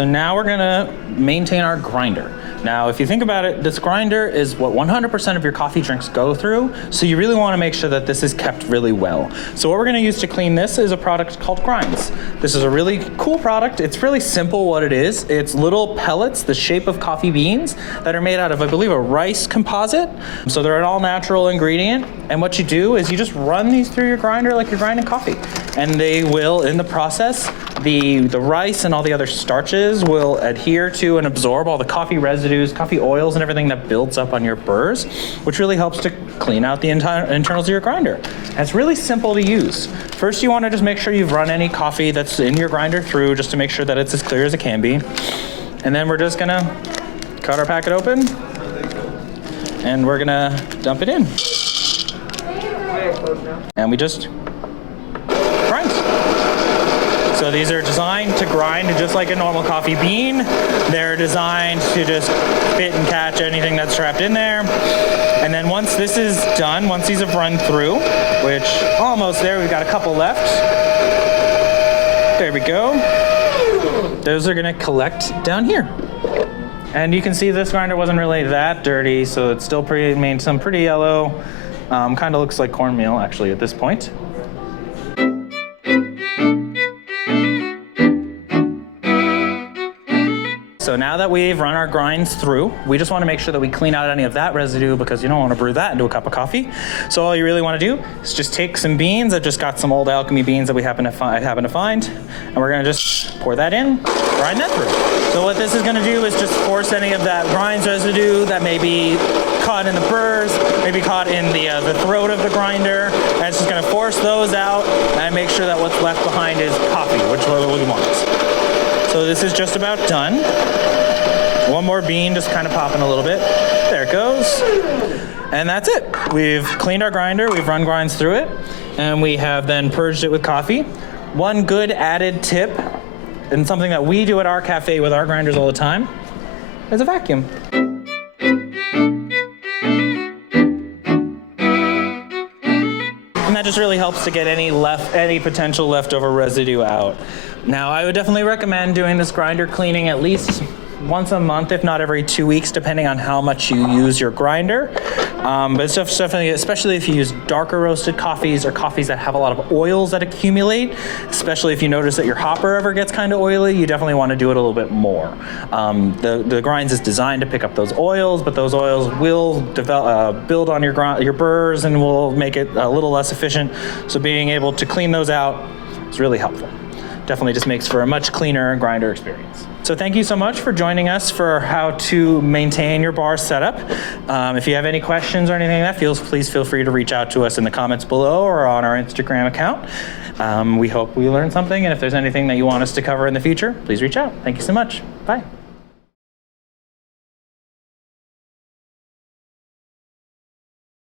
So now we're gonna maintain our grinder. Now, if you think about it, this grinder is what 100% of your coffee drinks go through, so you really wanna make sure that this is kept really well. So what we're gonna use to clean this is a product called Grindz. This is a really cool product. It's really simple what it is. It's little pellets, the shape of coffee beans, that are made out of, I believe, a rice composite. So they're an all natural ingredient. And what you do is you just run these through your grinder like you're grinding coffee. And they will, in the process, the rice and all the other starches will adhere to and absorb all the coffee residues, coffee oils, and everything that builds up on your burrs, which really helps to clean out the internals of your grinder. And it's really simple to use. First, you want to just make sure you've run any coffee that's in your grinder through, just to make sure that it's as clear as it can be. And then we're just gonna cut our packet open, and we're gonna dump it in. And we just grind. So these are designed to grind just like a normal coffee bean. They're designed to just fit and catch anything that's trapped in there. And then once this is done, once these have run through, which almost there, we've got a couple left. There we go. Those are gonna collect down here. And you can see this grinder wasn't really that dirty, so it's still made some pretty yellow. Kind of looks like cornmeal actually at this point. So now that we've run our grinds through, we just want to make sure that we clean out any of that residue, because you don't want to brew that into a cup of coffee. So all you really want to do is just take some beans. I've just got some old alchemy beans that we happen to find, and we're going to just pour that in, grind that through. So what this is going to do is just force any of that grinds residue that may be caught in the burrs, maybe caught in the throat of the grinder, and it's just going to force those out and make sure that what's left behind is coffee, which is what we want. So this is just about done. One more bean just kind of popping a little bit. There it goes. And that's it. We've cleaned our grinder, we've run grinds through it, and we have then purged it with coffee. One good added tip, and something that we do at our cafe with our grinders all the time, is a vacuum. And that just really helps to get any potential leftover residue out. Now, I would definitely recommend doing this grinder cleaning at least once a month, if not every 2 weeks, depending on how much you use your grinder. But it's definitely, especially if you use darker roasted coffees or coffees that have a lot of oils that accumulate, especially if you notice that your hopper ever gets kind of oily, you definitely want to do it a little bit more. The Grindz is designed to pick up those oils, but those oils will build on your burrs and will make it a little less efficient. So being able to clean those out is really helpful. Definitely just makes for a much cleaner grinder experience. So thank you so much for joining us for how to maintain your bar setup. If you have any questions or anything like that, please feel free to reach out to us in the comments below or on our Instagram account. We hope we learned something, and if there's anything that you want us to cover in the future, please reach out. Thank you so much. Bye.